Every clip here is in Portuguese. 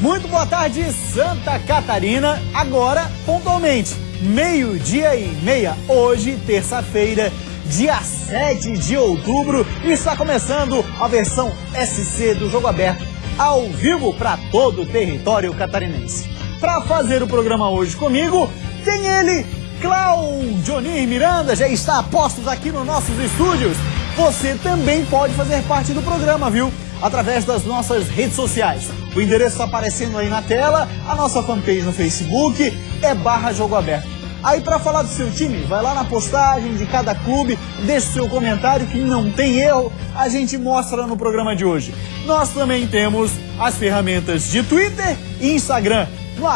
Muito boa tarde, Santa Catarina. Agora, pontualmente, 12h30. Hoje, terça-feira, dia 7 de outubro. E está começando a versão SC do Jogo Aberto, ao vivo para todo o território catarinense. Para fazer o programa hoje comigo, tem ele, Claudionir Miranda, já está a postos aqui nos nossos estúdios. Você também pode fazer parte do programa, viu? Através das nossas redes sociais. O endereço está aparecendo aí na tela, a nossa fanpage no Facebook é /Jogo Aberto. Aí para falar do seu time, vai lá na postagem de cada clube, deixa o seu comentário que não tem erro, a gente mostra no programa de hoje. Nós também temos as ferramentas de Twitter e Instagram, no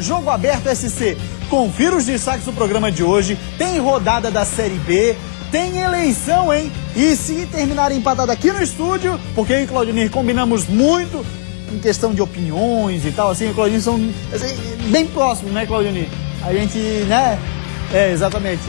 @Jogo Aberto SC. Confira os destaques do programa de hoje, tem rodada da Série B, tem eleição, hein? E se terminar empatado aqui no estúdio, porque eu e Claudionir combinamos muito em questão de opiniões e tal, assim, o Claudionir são assim, bem próximos, né, Claudionir? A gente, né? É, exatamente,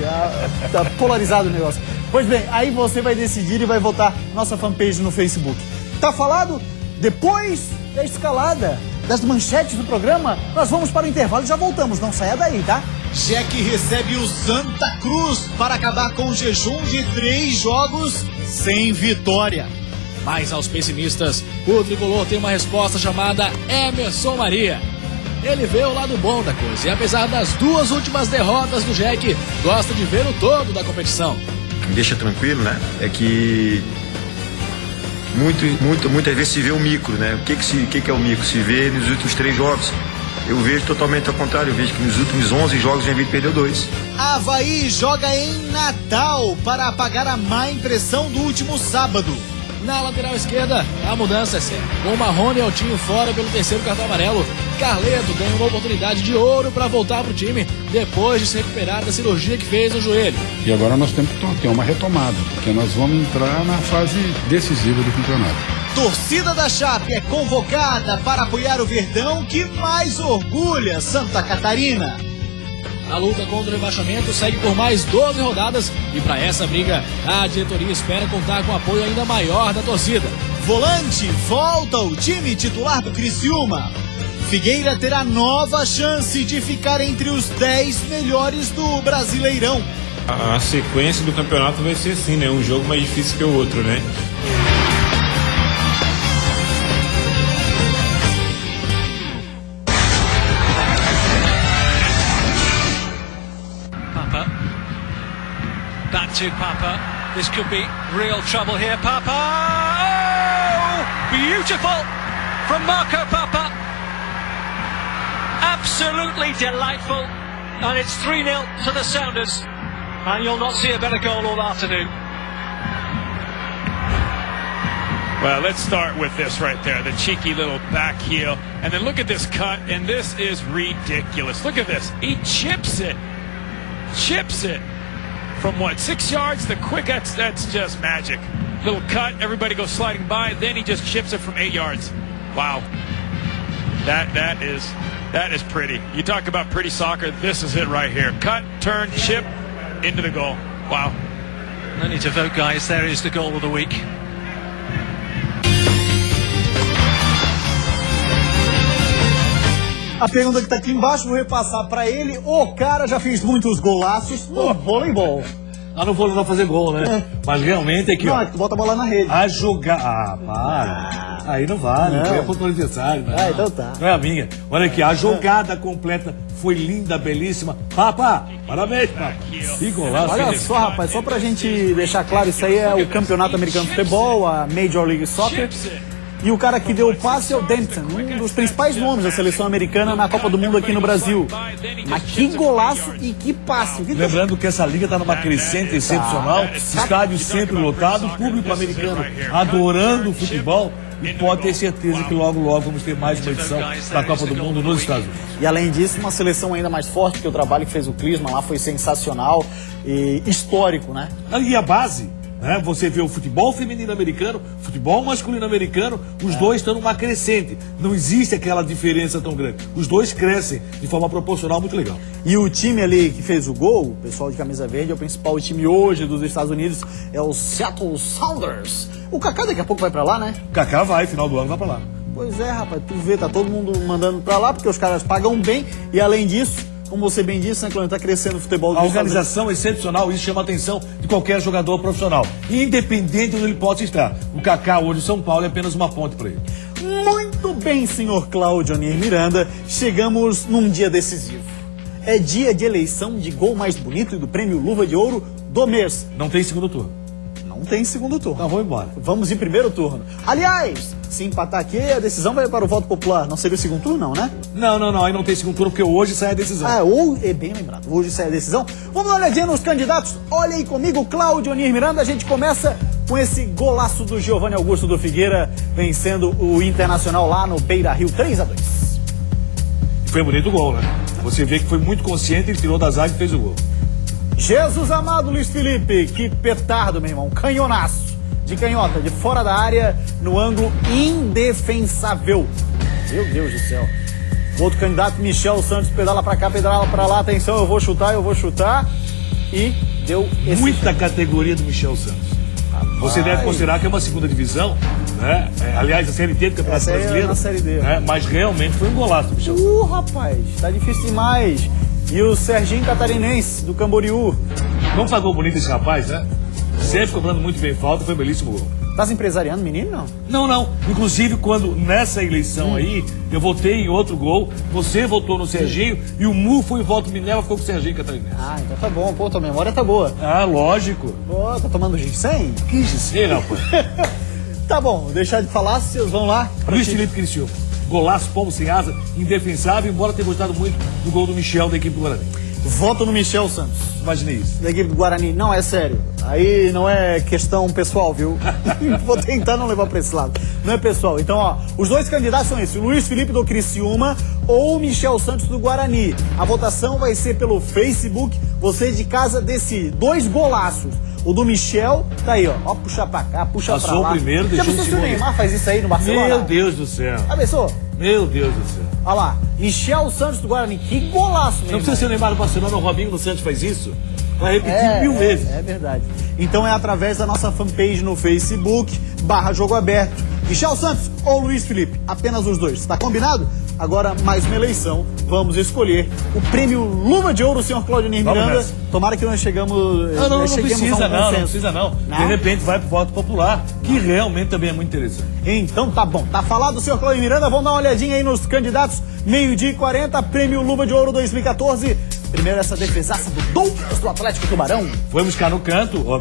tá polarizado o negócio. Pois bem, aí você vai decidir e vai votar nossa fanpage no Facebook. Tá falado? Depois da escalada, das manchetes do programa, nós vamos para o intervalo e já voltamos, não saia daí, tá? Jack recebe o Santa Cruz para acabar com o jejum de 3 jogos sem vitória. Mas aos pessimistas, o tricolor tem uma resposta chamada Emerson Maria. Ele vê o lado bom da coisa e apesar das 2 últimas derrotas do Jack, gosta de ver o todo da competição. O que me deixa tranquilo, né, é que muitas vezes se vê o micro, né? O que é o micro? Se vê nos últimos 3 jogos. Eu vejo totalmente ao contrário, eu vejo que nos últimos 11 jogos o Joinville perdeu 2. Avaí joga em Natal para apagar a má impressão do último sábado. Na lateral esquerda, a mudança é certa. Com o Marrone e Altinho fora pelo 3º cartão amarelo, Carleto ganha uma oportunidade de ouro para voltar para o time depois de se recuperar da cirurgia que fez no joelho. E agora nós temos que ter uma retomada, porque nós vamos entrar na fase decisiva do campeonato. Torcida da Chape é convocada para apoiar o Verdão que mais orgulha Santa Catarina. A luta contra o rebaixamento segue por mais 12 rodadas e para essa briga, a diretoria espera contar com apoio ainda maior da torcida. Volante volta ao time titular do Criciúma. Figueira terá nova chance de ficar entre os 10 melhores do Brasileirão. A sequência do campeonato vai ser assim, né? Um jogo mais difícil que o outro, né? Back to Papa. This could be real trouble here. Papa! Oh! Beautiful from Marco Papa. Absolutely delightful. And it's 3-0 to the Sounders. And you'll not see a better goal all afternoon. Well, let's start with this right there, the cheeky little back heel. And then look at this cut, and this is ridiculous. Look at this. He chips it. Chips it. From what, 6 yards? The quick, that's just magic. Little cut, everybody goes sliding by, then he just chips it from 8 yards. Wow. That is pretty. You talk about pretty soccer, this is it right here. Cut, turn, chip, into the goal. Wow. No need to vote, guys. There is the goal of the week. A pergunta que tá aqui embaixo, vou repassar pra ele. O cara já fez muitos golaços no voleibol. Ah, no vôlei não fazer gol, né? Mas realmente é que, Não, ó, é que tu bota a bola na rede. a jogar... Ah, para. Aí não vale, Não. não é contra o adversário. Não. Ah, então tá. Não é a minha. Olha aqui, a jogada completa foi linda, belíssima. Papa, parabéns, Papa. Que golaço. Olha só, rapaz, só pra gente deixar claro, isso aí é o Campeonato Americano de Futebol, a Major League Soccer. E o cara que deu o passe é o Dempton, um dos principais nomes da seleção americana na Copa do Mundo aqui no Brasil. Mas que golaço e que passe. Lembrando que essa liga está numa crescente excepcional, estádio sempre lotado, público americano adorando o futebol. E pode ter certeza que logo, logo vamos ter mais uma edição da Copa do Mundo nos Estados Unidos. E além disso, uma seleção ainda mais forte, porque o trabalho que fez o Klinsmann lá foi sensacional e histórico, né? E a base, né? Você vê o futebol feminino americano, futebol masculino americano, os dois estão numa crescente. Não existe aquela diferença tão grande. Os dois crescem de forma proporcional muito legal. E o time ali que fez o gol, o pessoal de camisa verde, é o principal time hoje dos Estados Unidos, é o Seattle Sounders. O Kaká daqui a pouco vai pra lá, né? O Kaká vai, final do ano vai pra lá. Pois é, rapaz, tu vê, tá todo mundo mandando pra lá, porque os caras pagam bem, e além disso, como você bem disse, né, Cláudio, tá crescendo o futebol do A organização é excepcional, isso chama a atenção de qualquer jogador profissional, independente de onde ele possa estar. O Kaká hoje em São Paulo é apenas uma ponte para ele. Muito bem, senhor Cláudio Onir Miranda, chegamos num dia decisivo. É dia de eleição de gol mais bonito e do prêmio Luva de Ouro do mês. Não tem segundo turno. Não tem segundo turno. Então vamos embora. Vamos em primeiro turno. Aliás, se empatar aqui, a decisão vai para o voto popular. Não seria o segundo turno, não, né? Não, aí não tem segundo turno, porque hoje sai a decisão. É bem lembrado, hoje sai a decisão. Vamos dar uma olhadinha nos candidatos. Olha aí comigo, Cláudio Onir Miranda. A gente começa com esse golaço do Giovanni Augusto do Figueira, vencendo o Internacional lá no Beira-Rio, 3-2. Foi bonito o gol, né? Você vê que foi muito consciente, ele tirou da zaga e fez o gol. Jesus amado, Luiz Felipe, que petardo, meu irmão, canhonaço, de canhota, de fora da área, no ângulo indefensável. Meu Deus do céu. O outro candidato, Michel Santos, pedala pra cá, pedala pra lá, atenção, eu vou chutar, e deu esse... Muita categoria do Michel Santos. Você deve considerar que é uma segunda divisão, né? Aliás, a Série D do Campeonato Brasileiro. É na Série D. Né? Mas realmente foi um golaço do Michel Santos. Rapaz, tá difícil demais. E o Serginho Catarinense, do Camboriú. Não pagou bonito esse rapaz, né? Sempre cobrando muito bem falta, foi um belíssimo gol. Tá empresariando, menino, não? Não. Inclusive, quando nessa eleição aí, eu votei em outro gol, você votou no Serginho e o Mu foi em voto Minerva, ficou com o Serginho Catarinense. Ah, então tá bom. Pô, tua memória tá boa. Ah, lógico. Pô, tá tomando ginseng? Que ginseng, rapaz? Tá bom, vou deixar de falar, vocês vão lá. Luiz Felipe Criciúma. Golaço, pombo sem asa, indefensável, embora tenha gostado muito do gol do Michel da equipe do Guarani. Voto no Michel Santos. Imaginei isso. Da equipe do Guarani. Não, é sério. Aí não é questão pessoal, viu? Vou tentar não levar pra esse lado. Não é pessoal. Então, ó, os dois candidatos são esses. O Luiz Felipe do Criciúma ou o Michel Santos do Guarani. A votação vai ser pelo Facebook. Você de casa decide. 2 golaços. O do Michel, tá aí, ó. Puxa pra cá, puxa pra lá. Passou o primeiro, deixou o segundo. Já pensou se o Neymar faz isso aí no Barcelona? Meu Deus do céu. Já pensou? Meu Deus do céu. Olha lá, Michel Santos do Guarani. Que golaço, meu Não precisa ser o Neymar do Barcelona, o Robinho do Santos faz isso. Vai repetir 1000 vezes. É verdade. Então é através da nossa fanpage no Facebook, /Jogo Aberto. Michel Santos ou Luiz Felipe, apenas os dois. Tá combinado? Agora, mais uma eleição. Vamos escolher o prêmio Luva de Ouro, senhor Cláudio Onir Miranda. Tomara que nós chegamos. Não precisa não. De repente vai pro voto popular, que realmente também é muito interessante. Então tá bom. Tá falado, senhor Cláudio Miranda. Vamos dar uma olhadinha aí nos candidatos. 12h40, prêmio Luva de Ouro 2014. Primeiro essa defesaça do Douglas do Atlético Tubarão. Foi buscar no canto, ó,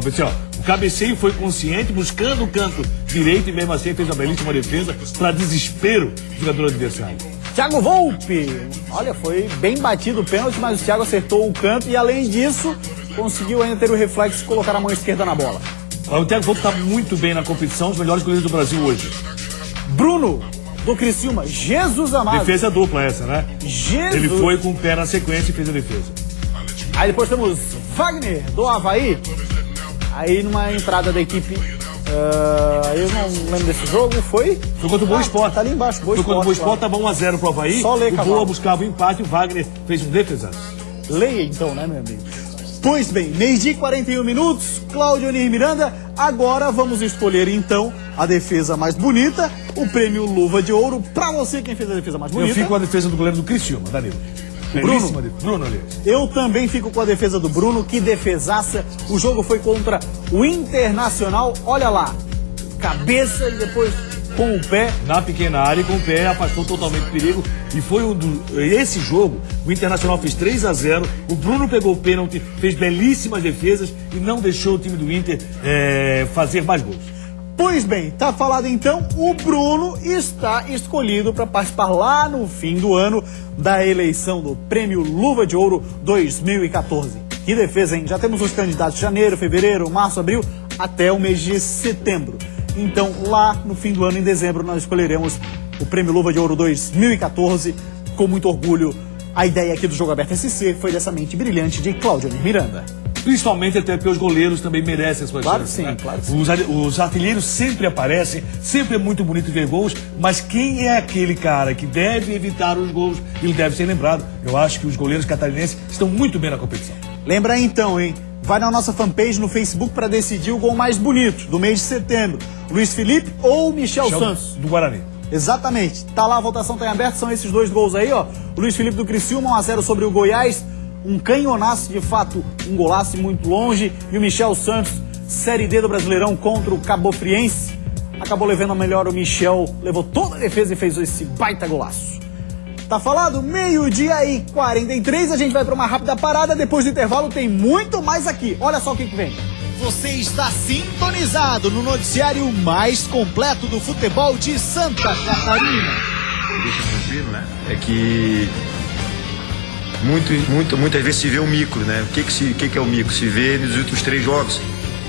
o cabeceio foi consciente, buscando o canto direito e mesmo assim fez uma belíssima defesa para desespero do jogador adversário. Thiago Volpe. Olha, foi bem batido o pênalti, mas o Thiago acertou o canto e além disso conseguiu ainda ter o reflexo de colocar a mão esquerda na bola. O Thiago Volpe está muito bem na competição, os melhores goleiros do Brasil hoje. Bruno do Criciúma, Jesus amado. Defesa dupla essa, né? Jesus. Ele foi com o pé na sequência e fez a defesa. Aí depois temos Wagner do Avaí. Aí numa entrada da equipe, eu não lembro desse jogo, foi contra o Boa Esporte. Tá ali embaixo, Boa Foi contra o Boa Esporte, claro. tava 1-0 pro Avaí. Só ler, o Boa buscava o empate e o Wagner fez um defesaço. Leia então, né, meu amigo? Pois bem, 12h41, Cláudio Onir Miranda. Agora vamos escolher então a defesa mais bonita, o prêmio Luva de Ouro. Pra você, quem fez a defesa mais bonita? Eu fico com a defesa do goleiro do Criciúma, Danilo. Bruno, aliás. Eu também fico com a defesa do Bruno, que defesaça. O jogo foi contra o Internacional. Olha lá, cabeça e depois com o pé. Na pequena área e com o pé afastou totalmente o perigo. E foi esse jogo, o Internacional fez 3-0. O Bruno pegou o pênalti, fez belíssimas defesas e não deixou o time do Inter fazer mais gols. Pois bem, tá falado então, o Bruno está escolhido para participar lá no fim do ano da eleição do Prêmio Luva de Ouro 2014. Que defesa, hein? Já temos os candidatos de janeiro, fevereiro, março, abril, até o mês de setembro. Então, lá no fim do ano, em dezembro, nós escolheremos o Prêmio Luva de Ouro 2014. Com muito orgulho, a ideia aqui do Jogo Aberto SC foi dessa mente brilhante de Cláudio Onir Miranda. Principalmente até porque os goleiros também merecem as suas chances. Sim, né? claro que sim. Os artilheiros sempre aparecem, sempre é muito bonito ver gols, mas quem é aquele cara que deve evitar os gols, ele deve ser lembrado. Eu acho que os goleiros catarinenses estão muito bem na competição. Lembra aí então, hein? Vai na nossa fanpage no Facebook para decidir o gol mais bonito do mês de setembro. Luiz Felipe ou Michel Santos? Do Guarani. Exatamente. Tá lá, a votação tá em aberto, são esses 2 gols aí, ó. O Luiz Felipe do Criciúma, 1-0 sobre o Goiás. Um canhonaço, de fato, um golaço muito longe. E o Michel Santos, Série D do Brasileirão contra o Cabofriense. Acabou levando a melhor o Michel, levou toda a defesa e fez esse baita golaço. Tá falado? 12h43, a gente vai para uma rápida parada. Depois do intervalo tem muito mais aqui. Olha só o que vem. Você está sintonizado no noticiário mais completo do futebol de Santa Catarina. Deixa tranquilo, né? É que muitas vezes se vê o micro, né? O que é o micro? Se vê nos últimos 3 jogos.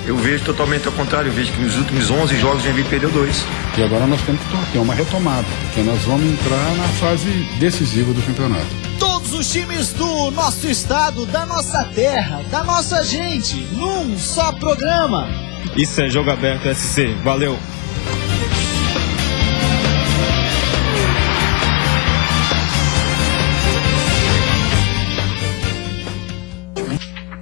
Eu vejo totalmente ao contrário, eu vejo que nos últimos 11 jogos o Joinville perdeu 2. E agora nós temos que ter uma retomada, porque nós vamos entrar na fase decisiva do campeonato. Todos os times do nosso estado, da nossa terra, da nossa gente, num só programa. Isso é Jogo Aberto SC. Valeu!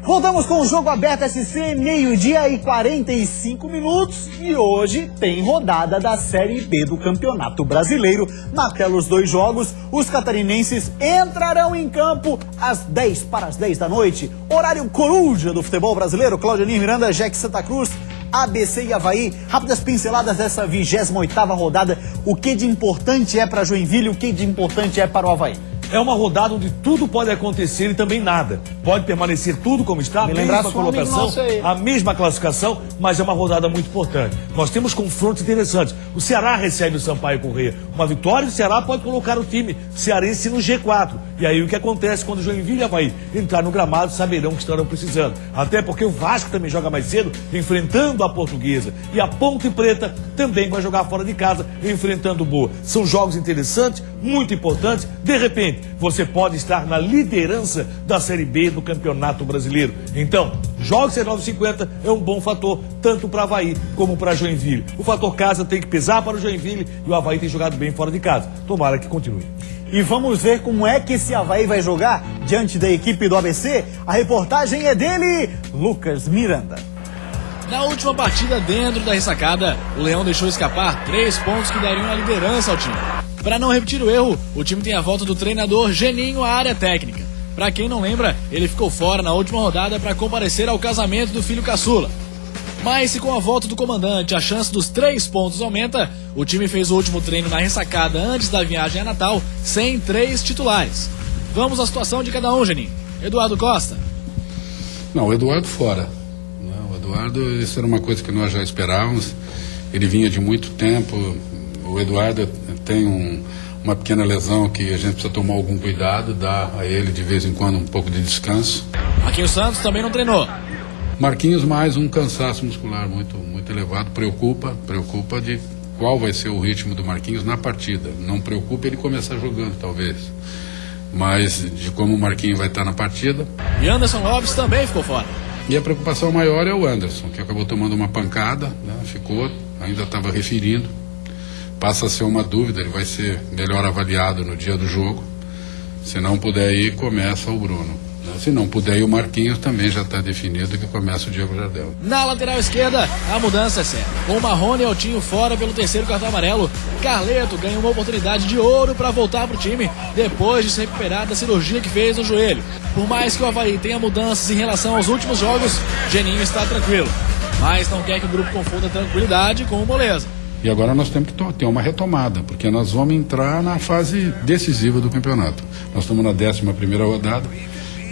Voltamos com o Jogo Aberto SC, 12h45. E hoje tem rodada da Série B do Campeonato Brasileiro. Na tela os 2 jogos, os catarinenses entrarão em campo às 10 para as 10 da noite. Horário coruja do futebol brasileiro. Claudionir Miranda, Jack Santa Cruz, ABC e Avaí. Rápidas pinceladas dessa 28ª rodada. O que de importante é para Joinville, o que de importante é para o Avaí? É uma rodada onde tudo pode acontecer e também nada. Pode permanecer tudo como está, a mesma colocação, a mesma classificação, mas é uma rodada muito importante. Nós temos confrontos interessantes. O Ceará recebe o Sampaio Corrêa. Uma vitória, o Ceará pode colocar o time cearense no G4. E aí o que acontece quando o Joinville e Avaí entrar no gramado, saberão que estarão precisando. Até porque o Vasco também joga mais cedo, enfrentando a Portuguesa. E a Ponte Preta também vai jogar fora de casa, enfrentando o Boa. São jogos interessantes, muito importantes. De repente, você pode estar na liderança da Série B do Campeonato Brasileiro. Então, jogos 9,50 é um bom fator, tanto para Avaí como para Joinville. O fator casa tem que pesar para o Joinville e o Avaí tem jogado bem fora de casa. Tomara que continue. E vamos ver como é que esse Avaí vai jogar diante da equipe do ABC. A reportagem é dele, Lucas Miranda. Na última partida dentro da ressacada, o Leão deixou escapar 3 pontos que dariam a liderança ao time. Para não repetir o erro, o time tem a volta do treinador Geninho à área técnica. Para quem não lembra, ele ficou fora na última rodada para comparecer ao casamento do filho caçula. Mas se com a volta do comandante a chance dos 3 pontos aumenta, o time fez o último treino na ressacada antes da viagem a Natal, sem 3 titulares. Vamos à situação de cada um, Geninho. Eduardo Costa. Não, o Eduardo fora. O Eduardo, isso era uma coisa que nós já esperávamos. Ele vinha de muito tempo. O Eduardo tem uma pequena lesão que a gente precisa tomar algum cuidado, dar a ele de vez em quando um pouco de descanso. Marquinhos Santos também não treinou. Marquinhos, mais um cansaço muscular muito elevado, preocupa de qual vai ser o ritmo do Marquinhos na partida. Não preocupa ele começar jogando, talvez, mas de como o Marquinhos vai estar na partida. E Anderson Lopes também ficou fora. E a preocupação maior é o Anderson, que acabou tomando uma pancada, né? Ainda estava referindo. Passa a ser uma dúvida, ele vai ser melhor avaliado no dia do jogo. Se não puder ir, começa o Bruno. Se não puder ir, o Marquinhos também já está definido que começa o Diego Jardel. Na lateral esquerda, a mudança é certa. Com o Marrone e Altinho fora pelo 3º cartão amarelo, Carleto ganha uma oportunidade de ouro para voltar para o time depois de se recuperar da cirurgia que fez no joelho. Por mais que o Avaí tenha mudanças em relação aos últimos jogos, Geninho está tranquilo. Mas não quer que o grupo confunda tranquilidade com moleza. E agora nós temos que ter uma retomada, porque nós vamos entrar na fase decisiva do campeonato. Nós estamos na 11ª rodada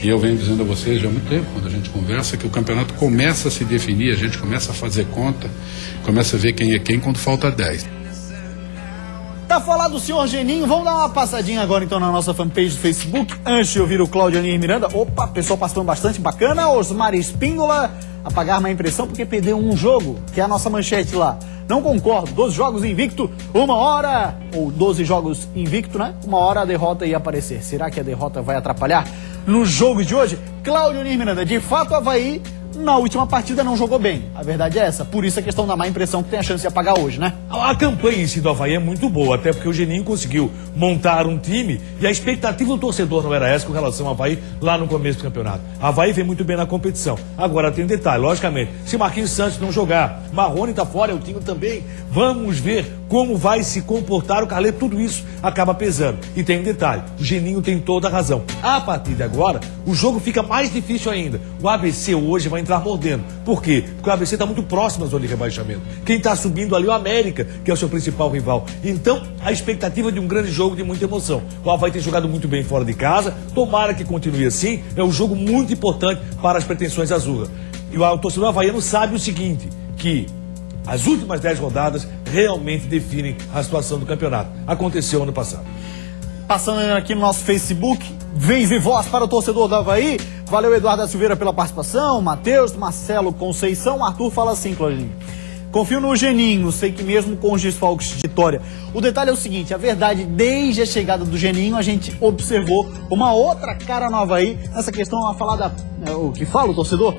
e eu venho dizendo a vocês já há muito tempo, quando a gente conversa, que o campeonato começa a se definir, a gente começa a fazer conta, começa a ver quem é quem quando falta 10. Tá falado o senhor Geninho, vamos dar uma passadinha agora então na nossa fanpage do Facebook, antes de ouvir o Claudionir Miranda. Opa, pessoal participando bastante, bacana. Osmar Espíndola, apagar má impressão porque perdeu um jogo, que é a nossa manchete lá. Não concordo, 12 jogos invicto, 1 hora, ou 12 jogos invicto, né? 1 hora a derrota ia aparecer. Será que a derrota vai atrapalhar no jogo de hoje? Claudionir Miranda, de fato o Avaí na última partida não jogou bem. A verdade é essa, por isso a questão da má impressão que tem a chance de apagar hoje, né? A campanha em si do Avaí é muito boa, até porque o Geninho conseguiu montar um time e a expectativa do torcedor não era essa com relação ao Avaí lá no começo do campeonato. A Avaí vem muito bem na competição. Agora tem um detalhe, logicamente, se Marquinhos Santos não jogar, Marrone tá fora, o time também, vamos ver como vai se comportar o Carleto, tudo isso acaba pesando. E tem um detalhe, o Geninho tem toda a razão. A partir de agora, o jogo fica mais difícil ainda. O ABC hoje vai entrar mordendo. Por quê? Porque o ABC está muito próximo da zona de rebaixamento. Quem está subindo ali é o América, que é o seu principal rival. Então, a expectativa de um grande jogo de muita emoção. O Avaí tem jogado muito bem fora de casa, tomara que continue assim. É um jogo muito importante para as pretensões azul. E o torcedor havaiano sabe o seguinte, que as últimas 10 rodadas realmente definem a situação do campeonato. Aconteceu ano passado. Passando aqui no nosso Facebook, vez e voz para o torcedor do Avaí. Valeu, Eduardo da Silveira, pela participação. Matheus, Marcelo Conceição. Arthur fala assim, Claudinho. Confio no Geninho, sei que mesmo com os desfalques de Vitória. O detalhe é o seguinte, a verdade, desde a chegada do Geninho, a gente observou uma outra cara no Avaí. Essa questão, a falar o que fala o torcedor,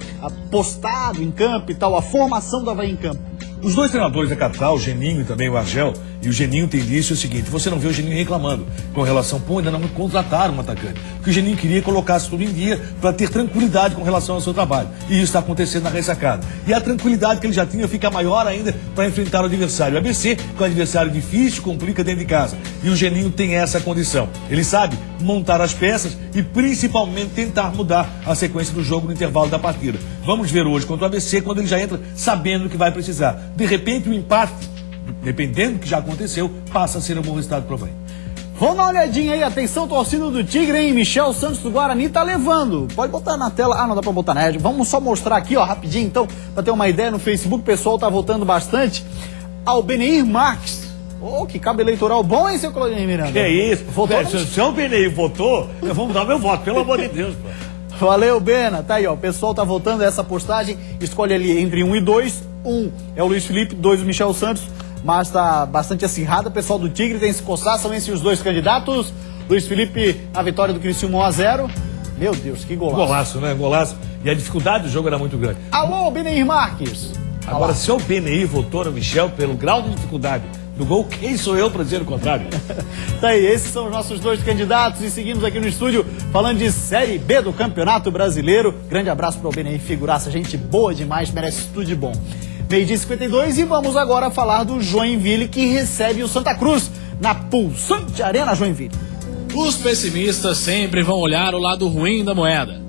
postado em campo e tal, a formação do Avaí em campo. Os dois treinadores da capital, o Geninho e também o Argel, e o Geninho tem dito o seguinte, você não vê o Geninho reclamando com relação, ainda não contrataram um atacante. Porque o Geninho queria colocar tudo em dia para ter tranquilidade com relação ao seu trabalho. E isso está acontecendo na ressacada. E a tranquilidade que ele já tinha fica maior ainda para enfrentar o adversário. O ABC, com um adversário difícil, complica dentro de casa. E o Geninho tem essa condição. Ele sabe montar as peças e principalmente tentar mudar a sequência do jogo no intervalo da partida. Vamos ver hoje contra o ABC, quando ele já entra sabendo o que vai precisar. De repente, o empate, dependendo do que já aconteceu, passa a ser um bom resultado para o Avaí. Vamos dar uma olhadinha aí, atenção, torcida do Tigre, hein? Michel Santos do Guarani tá levando. Pode botar na tela. Ah, não dá pra botar na rede. Vamos só mostrar aqui, ó, rapidinho, então, pra ter uma ideia no Facebook. O pessoal tá votando bastante. Albeneir Marques. Oh, que cabo eleitoral bom, hein, seu Claudinei Miranda? Que isso? Votou Se o Albeneir votou, eu vou mudar meu voto, pelo amor de Deus, pô. Valeu, Bena. Tá aí, ó. O pessoal tá votando essa postagem. Escolhe ali entre 1 e 2. 1 é o Luiz Felipe, 2 o Michel Santos. Mas tá bastante acirrada. O pessoal do Tigre tem que se coçar. São esses os dois candidatos. Luiz Felipe, a vitória do Criciúma 1-0. Meu Deus, que golaço. Golaço, né? Golaço. E a dificuldade do jogo era muito grande. Alô, Beneir Marques. Agora, se o Beneir votou no Michel pelo grau de dificuldade do gol, quem sou eu para dizer o contrário? Tá aí, esses são os nossos dois candidatos e seguimos aqui no estúdio falando de Série B do Campeonato Brasileiro. Grande abraço para o Beneir, figuraça, gente boa demais, merece tudo de bom. 12h52 e vamos agora falar do Joinville, que recebe o Santa Cruz na pulsante Arena Joinville. Os pessimistas sempre vão olhar o lado ruim da moeda.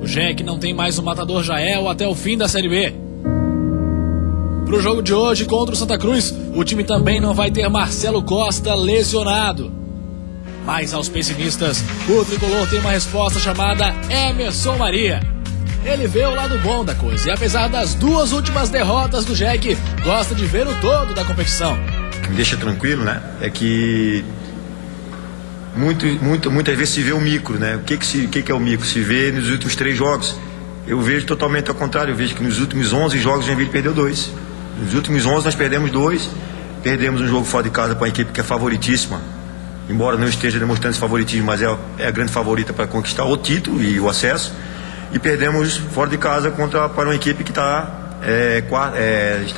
O Jack não tem mais o matador Jael até o fim da Série B. Pro jogo de hoje contra o Santa Cruz, o time também não vai ter Marcelo Costa lesionado. Mas aos pessimistas, o tricolor tem uma resposta chamada Emerson Maria. Ele vê o lado bom da coisa e apesar das duas últimas derrotas do Jack, gosta de ver o todo da competição. O que me deixa tranquilo, né, é que muitas vezes se vê o micro, né? O que é o micro? Se vê nos últimos 3 jogos. Eu vejo totalmente ao contrário, eu vejo que nos últimos 11 jogos o Joinville perdeu 2. Nos últimos 11 nós perdemos 2, perdemos um jogo fora de casa para uma equipe que é favoritíssima, embora não esteja demonstrando esse favoritismo, mas é a grande favorita para conquistar o título e o acesso, e perdemos fora de casa para uma equipe que está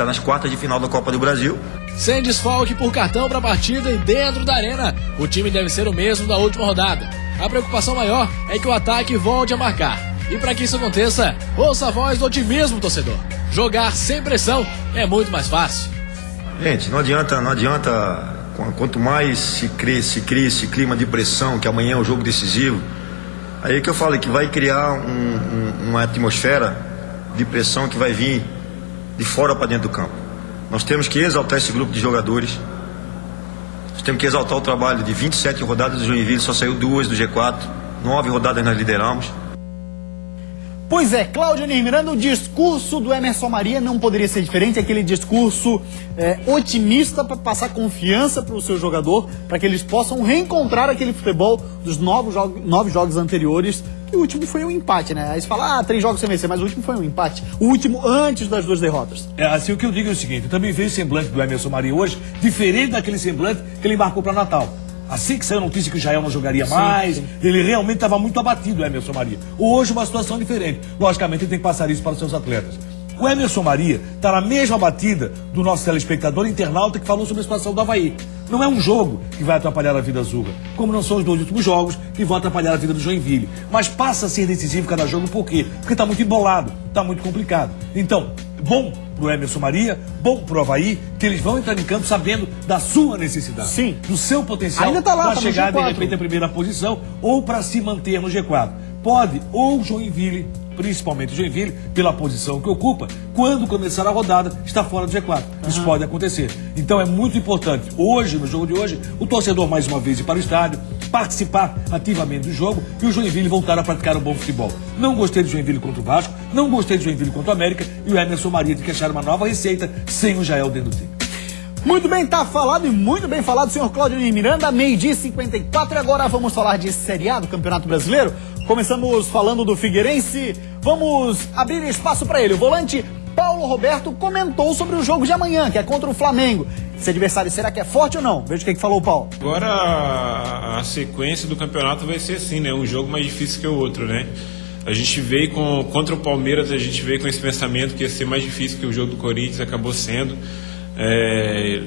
nas quartas de final da Copa do Brasil. Sem desfalque por cartão para a partida e dentro da arena, o time deve ser o mesmo da última rodada. A preocupação maior é que o ataque volte a marcar. E para que isso aconteça, ouça a voz do otimismo, torcedor. Jogar sem pressão é muito mais fácil. Gente, não adianta, quanto mais se cria esse clima de pressão, que amanhã é o jogo decisivo, aí que eu falo que vai criar uma atmosfera de pressão que vai vir de fora para dentro do campo. Nós temos que exaltar esse grupo de jogadores, nós temos que exaltar o trabalho de 27 rodadas do Joinville, só saiu 2 do G4, 9 rodadas nós lideramos. Pois é, Claudinei Miranda, o discurso do Emerson Maria não poderia ser diferente, aquele discurso otimista para passar confiança para o seu jogador, para que eles possam reencontrar aquele futebol dos 9 jogos anteriores, que o último foi um empate, né? Aí você fala, 3 jogos sem vencer, mas o último foi um empate, o último antes das 2 derrotas. Assim, o que eu digo é o seguinte, eu também vejo o semblante do Emerson Maria hoje, diferente daquele semblante que ele embarcou para Natal. Assim que saiu a notícia que o Jael não jogaria mais, ele realmente estava muito abatido, o Emerson Maria. Hoje uma situação diferente. Logicamente ele tem que passar isso para os seus atletas. O Emerson Maria está na mesma batida do nosso telespectador internauta que falou sobre a situação do Avaí. Não é um jogo que vai atrapalhar a vida azul, como não são os 2 últimos jogos que vão atrapalhar a vida do Joinville. Mas passa a ser decisivo cada jogo, por quê? Porque está muito embolado, está muito complicado. Então, bom pro Emerson Maria, bom pro Avaí, que eles vão entrar em campo sabendo da sua necessidade. Sim. Do seu potencial Ainda tá lá, para tá no chegar, de G4. repente, à primeira posição ou para se manter no G4. Pode, ou Joinville, principalmente Joinville, pela posição que ocupa, quando começar a rodada, está fora do G4. Isso pode acontecer. Então é muito importante, hoje, no jogo de hoje, o torcedor mais uma vez ir para o estádio, participar ativamente do jogo e o Joinville voltar a praticar um bom futebol. Não gostei de Joinville contra o Vasco, não gostei de Joinville contra o América e o Emerson Maria tem que achar uma nova receita sem o Jael dentro do time. Muito bem, tá falado e muito bem falado, senhor Cláudio Miranda, 12h54 e agora vamos falar de Série A do Campeonato Brasileiro. Começamos falando do Figueirense, vamos abrir espaço para ele. O volante Paulo Roberto comentou sobre o jogo de amanhã, que é contra o Flamengo. Esse adversário, será que é forte ou não? Veja o que falou o Paulo. Agora a sequência do campeonato vai ser assim, né? Um jogo mais difícil que o outro, né? A gente veio contra o Palmeiras, a gente veio com esse pensamento que ia ser mais difícil que o jogo do Corinthians, acabou sendo.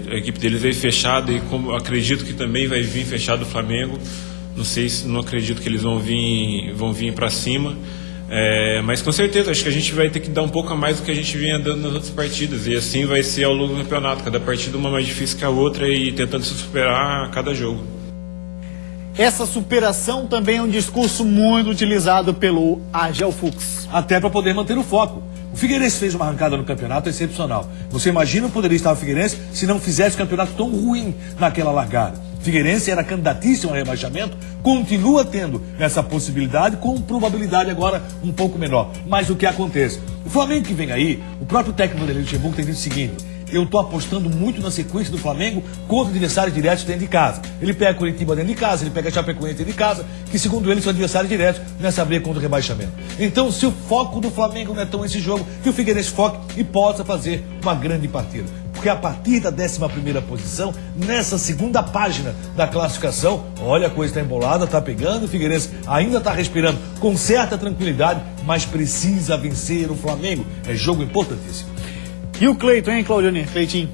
A equipe deles veio fechada e como acredito que também vai vir fechado o Flamengo. Não acredito que eles vão vir para cima. Mas com certeza, acho que a gente vai ter que dar um pouco a mais do que a gente vinha dando nas outras partidas. E assim vai ser ao longo do campeonato. Cada partida uma mais difícil que a outra e tentando se superar a cada jogo. Essa superação também é um discurso muito utilizado pelo Argel Fux. Até para poder manter o foco. O Figueirense fez uma arrancada no campeonato excepcional. Você imagina o poderia estar o Figueirense se não fizesse o campeonato tão ruim naquela largada. O Figueirense era candidatíssimo ao rebaixamento, continua tendo essa possibilidade, com probabilidade agora um pouco menor. Mas o que acontece? O Flamengo que vem aí, o próprio técnico Vanderlei Luxemburgo tem dito o seguinte: eu estou apostando muito na sequência do Flamengo contra adversários diretos dentro de casa. Ele pega Curitiba dentro de casa, ele pega Chapecoense dentro de casa, que segundo ele são adversários diretos nessa briga contra o rebaixamento. Então, se o foco do Flamengo não é tão esse jogo, que o Figueirense foque e possa fazer uma grande partida. Porque a partir da 11ª posição, nessa segunda página da classificação, olha, a coisa está embolada, está pegando, o Figueirense ainda está respirando com certa tranquilidade, mas precisa vencer o Flamengo. É jogo importantíssimo. E o Cleiton, hein, Claudionir? Cleitinho.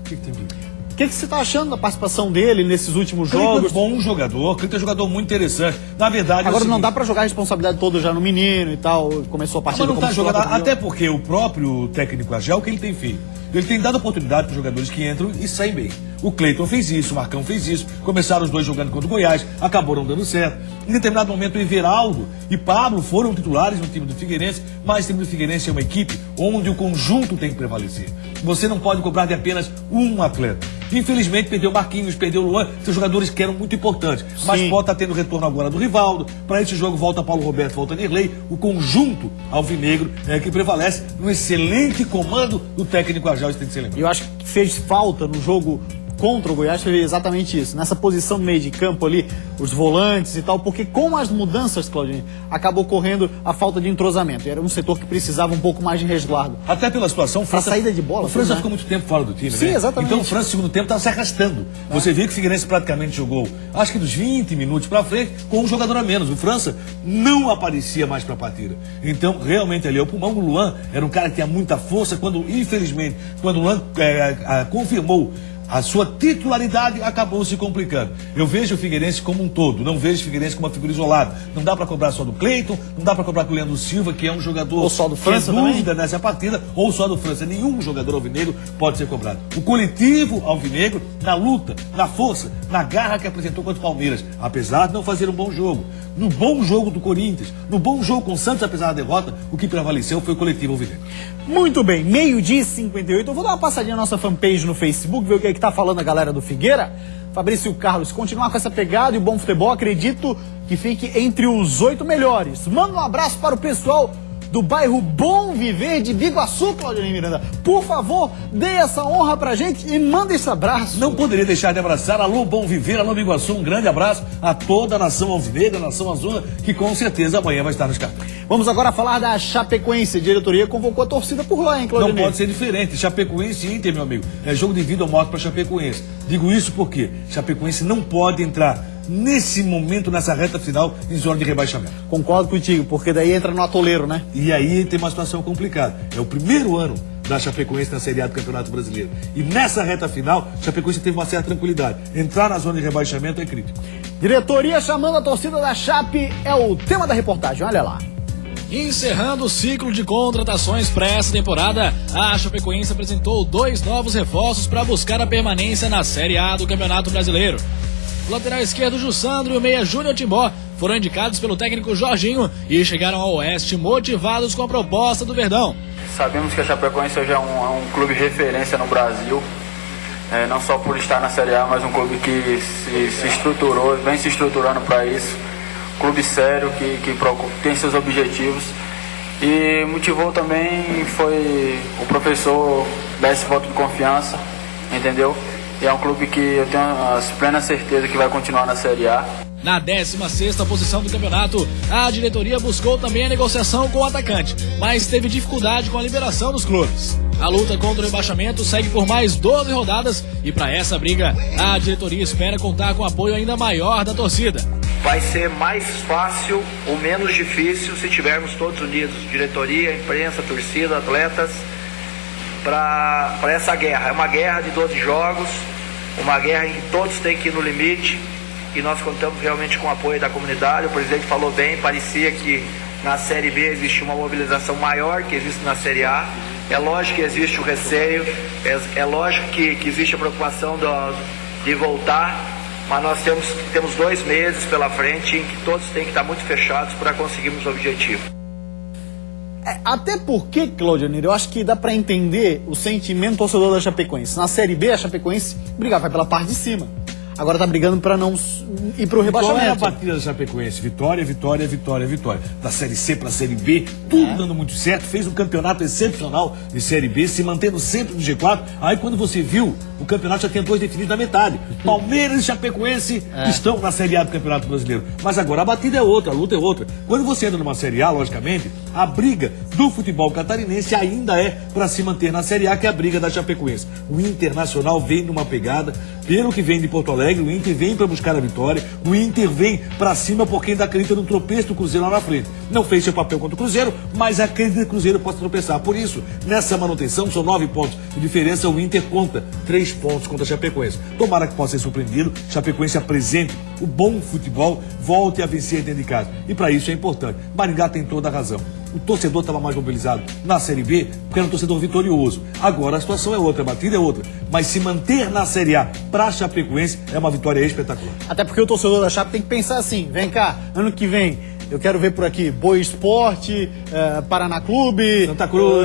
O que tem de... O que você está achando da participação dele nesses últimos jogos? Cleiton é bom jogador, Cleiton é um jogador muito interessante. Na verdade, agora não dá para jogar a responsabilidade toda já no menino e tal. Começou a partida mas não como tá jogando, até porque o próprio técnico Argel, o que ele tem feito? Ele tem dado oportunidade para os jogadores que entram e saem bem. O Cleiton fez isso, o Marcão fez isso. Começaram os dois jogando contra o Goiás, acabaram dando certo. Em determinado momento, o Everaldo e Pablo foram titulares no time do Figueirense, mas o time do Figueirense é uma equipe onde o conjunto tem que prevalecer. Você não pode cobrar de apenas um atleta. Infelizmente, perdeu o Marquinhos, perdeu o Luan, são jogadores que eram muito importantes. Mas pode estar tendo retorno agora do Rivaldo. Para esse jogo, volta Paulo Roberto, volta Nirley. O conjunto alvinegro é que prevalece no excelente comando do técnico Argel, isso tem que ser lembrado. Eu acho que fez falta no jogo contra o Goiás, foi exatamente isso. Nessa posição no meio de campo ali, os volantes e tal, porque com as mudanças, Claudinho, acabou correndo a falta de entrosamento. Era um setor que precisava um pouco mais de resguardo. Até pela situação, a saída de bola. O França ficou muito tempo fora do time, sim, né? Exatamente. Então o França, no segundo tempo, estava se arrastando. Você viu que o Figueirense praticamente jogou, acho que dos 20 minutos para frente, com um jogador a menos. O França não aparecia mais para a partida. Então, realmente, ali, o pulmão do Luan era um cara que tinha muita força. Infelizmente, quando o Luan confirmou a sua titularidade, acabou se complicando. Eu vejo o Figueirense como um todo, não vejo o Figueirense como uma figura isolada. Não dá para cobrar só do Cleiton, não dá para cobrar com o Leandro Silva, que é um jogador ou só do França que é dúvida nessa partida, ou só do França. Nenhum jogador alvinegro pode ser cobrado. O coletivo alvinegro, na luta, na força, na garra que apresentou contra o Palmeiras, apesar de não fazer um bom jogo. No bom jogo do Corinthians, no bom jogo com o Santos, apesar da derrota, o que prevaleceu foi o coletivo alvinegro. Muito bem, 12h58. Eu vou dar uma passadinha na nossa fanpage no Facebook, ver o que é que tá falando a galera do Figueira. Fabrício Carlos, continuar com essa pegada e o bom futebol, acredito que fique entre os 8 melhores. Manda um abraço para o pessoal do bairro Bom Viver de Biguaçu, Claudionir Miranda. Por favor, dê essa honra pra gente e manda esse abraço. Não poderia deixar de abraçar. Alô, Bom Viver, alô, Biguaçu. Um grande abraço a toda a nação alvinegra, a nação azul, que com certeza amanhã vai estar nos cartões. Vamos agora falar da Chapecoense. A diretoria convocou a torcida por lá, hein, Claudionir? Não pode ser diferente. Chapecoense e Inter, meu amigo, é jogo de vida ou morte para Chapecoense. Digo isso porque Chapecoense não pode entrar nesse momento, nessa reta final, em zona de rebaixamento. Concordo contigo, porque daí entra no atoleiro, né? E aí tem uma situação complicada. É o primeiro ano da Chapecoense na Série A do Campeonato Brasileiro. E nessa reta final, Chapecoense teve uma certa tranquilidade. Entrar na zona de rebaixamento é crítico. Diretoria chamando a torcida da Chape é o tema da reportagem, olha lá. Encerrando o ciclo de contratações para essa temporada, a Chapecoense apresentou 2 novos reforços para buscar a permanência na Série A do Campeonato Brasileiro. O lateral esquerdo Jussandro e o meia Júnior Timbó foram indicados pelo técnico Jorginho e chegaram ao Oeste motivados com a proposta do Verdão. Sabemos que a Chapecoense hoje é um clube referência no Brasil, não só por estar na Série A, mas um clube que se estruturou, vem se estruturando para isso. Clube sério, que tem seus objetivos. E motivou também foi o professor dar esse voto de confiança, entendeu? E é um clube que eu tenho a plena certeza que vai continuar na Série A. Na 16ª posição do campeonato, a diretoria buscou também a negociação com o atacante, mas teve dificuldade com a liberação dos clubes. A luta contra o rebaixamento segue por mais 12 rodadas e para essa briga, a diretoria espera contar com apoio ainda maior da torcida. Vai ser mais fácil ou menos difícil se tivermos todos unidos, diretoria, imprensa, torcida, atletas, para essa guerra. É uma guerra de 12 jogos, uma guerra em que todos têm que ir no limite e nós contamos realmente com o apoio da comunidade. O presidente falou bem, parecia que na Série B existe uma mobilização maior que existe na Série A. É lógico que existe o receio, é lógico que existe a preocupação de voltar, mas nós temos 2 meses pela frente em que todos têm que estar muito fechados para conseguirmos o objetivo. Até porque, Claudio, eu acho que dá pra entender o sentimento torcedor da Chapecoense. Na Série B, a Chapecoense brigava pela parte de cima. Agora tá brigando pra não ir pro rebaixamento. Qual é a partida da Chapecoense? Vitória, vitória, vitória, vitória. Da Série C pra Série B, tudo dando muito certo. Fez um campeonato excepcional de Série B, se mantendo sempre no G4. Aí quando você viu, o campeonato já tem 2 definidos na metade. Palmeiras e Chapecoense estão na Série A do Campeonato Brasileiro. Mas agora a batida é outra, a luta é outra. Quando você entra numa Série A, logicamente, a briga do futebol catarinense ainda é pra se manter na Série A, que é a briga da Chapecoense. O Internacional vem numa pegada, pelo que vem de Porto Alegre, o Inter vem para buscar a vitória, o Inter vem para cima porque ainda acredita no tropeço do Cruzeiro lá na frente. Não fez seu papel contra o Cruzeiro, mas acredita que o Cruzeiro possa tropeçar. Por isso, nessa manutenção, são 9 pontos de diferença, o Inter conta 3 pontos contra a Chapecoense. Tomara que possa ser surpreendido, Chapecoense apresente o bom futebol, volte a vencer dentro de casa. E para isso é importante. Maringá tem toda a razão. O torcedor estava mais mobilizado na Série B porque era um torcedor vitorioso. Agora a situação é outra, a batida é outra. Mas se manter na Série A para Chapecoense é uma vitória espetacular. Até porque o torcedor da Chape tem que pensar assim, vem cá, ano que vem eu quero ver por aqui Boa Esporte, Paraná Clube,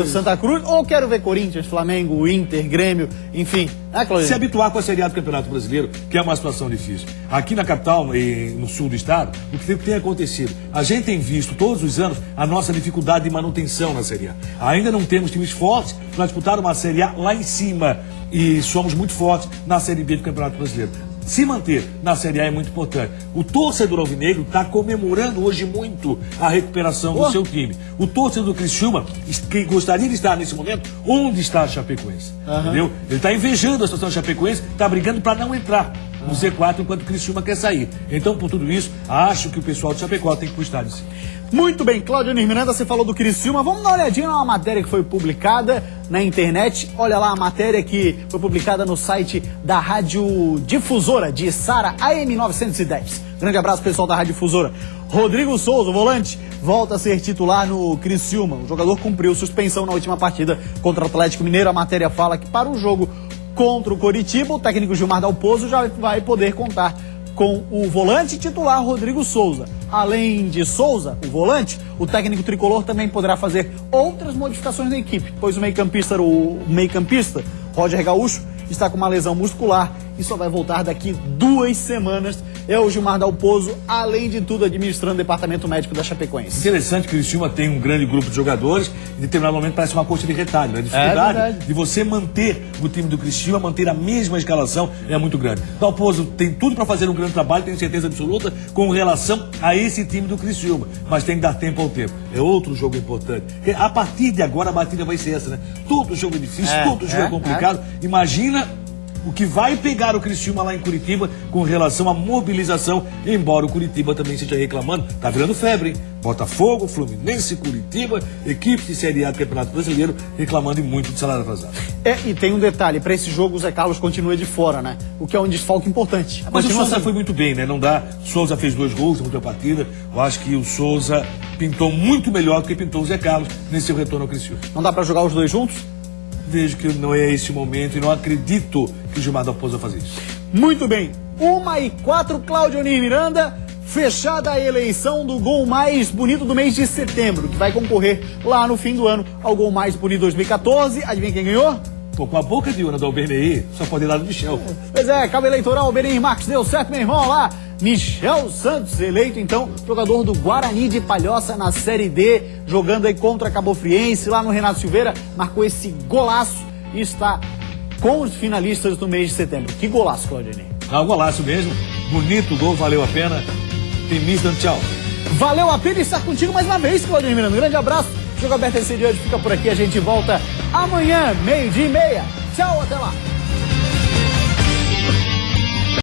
Santa Cruz, ou quero ver Corinthians, Flamengo, Inter, Grêmio, enfim. Se habituar com a Série A do Campeonato Brasileiro, que é uma situação difícil. Aqui na capital e no sul do estado, o que tem acontecido? A gente tem visto todos os anos a nossa dificuldade de manutenção na Série A. Ainda não temos times fortes para disputar uma Série A lá em cima. E somos muito fortes na Série B do Campeonato Brasileiro. Se manter na Série A é muito importante. O torcedor alvinegro está comemorando hoje muito a recuperação do seu time. O torcedor do Criciúma, que gostaria de estar nesse momento, onde está a Chapecoense. Entendeu? Ele está invejando a situação da Chapecoense, está brigando para não entrar no Z4 enquanto o Criciúma quer sair. Então, por tudo isso, acho que o pessoal de Chapecó tem que ir pro estádio sim. Muito bem, Cláudio Miranda, você falou do Criciúma. Vamos dar uma olhadinha numa matéria que foi publicada na internet. Olha lá a matéria que foi publicada no site da Rádio Difusora de Sara AM 910. Grande abraço, pessoal da Rádio Difusora. Rodrigo Souza, volante, volta a ser titular no Criciúma. O jogador cumpriu suspensão na última partida contra o Atlético Mineiro. A matéria fala que para o jogo contra o Coritiba, o técnico Gilmar Dalpozo já vai poder contar com o volante titular Rodrigo Souza. Além de Souza, o volante, o técnico tricolor também poderá fazer outras modificações na equipe, pois o meio-campista Roger Gaúcho está com uma lesão muscular e só vai voltar daqui 2 semanas. É o Gilmar Dalpozo, além de tudo, administrando o departamento médico da Chapecoense. Interessante que o Criciúma tem um grande grupo de jogadores e em determinado momento parece uma coxa de retalho. A dificuldade de você manter o time do Criciúma, manter a mesma escalação é muito grande. Dalpozo tem tudo para fazer um grande trabalho, tenho certeza absoluta, com relação a esse time do Criciúma, mas tem que dar tempo ao tempo. É outro jogo importante. Porque a partir de agora a batida vai ser essa, né? Todo jogo é difícil, todo jogo é complicado. Imagina o que vai pegar o Criciúma lá em Curitiba com relação à mobilização, embora o Curitiba também esteja reclamando, tá virando febre, hein? Botafogo, Fluminense, Curitiba, equipes de Série A do Campeonato Brasileiro reclamando e muito de salário atrasado. E tem um detalhe, para esse jogo o Zé Carlos continua de fora, né? O que é um desfalque importante. Mas o Souza foi muito bem, né? Não dá. Souza fez 2 gols na última partida. Eu acho que o Souza pintou muito melhor do que pintou o Zé Carlos nesse seu retorno ao Criciúma. Não dá para jogar os dois juntos? Vejo que não é esse momento e não acredito que o Gilmar Dalpozo vai fazer isso. Muito bem. 1h04, Cláudio Nir Miranda. Fechada a eleição do gol mais bonito do mês de setembro, que vai concorrer lá no fim do ano ao gol mais bonito 2014. Adivinha quem ganhou? Pô, com a boca de urna do Alberneir, só pode ir lá do Michel. Pois é, cabo eleitoral, Alberneir Marques deu certo, meu irmão, lá. Michel Santos, eleito então jogador do Guarani de Palhoça na Série D, jogando aí contra a Cabo Friense, lá no Renato Silveira, marcou esse golaço e está com os finalistas do mês de setembro. Que golaço, Cláudio Nir. Um golaço mesmo, bonito gol, valeu a pena. Tem Miss dando tchau. Valeu a pena estar contigo mais uma vez, Cláudio Nir Miranda. Um grande abraço. O Jogo Aberto esse de hoje fica por aqui. A gente volta amanhã, 12:30. Tchau, até lá.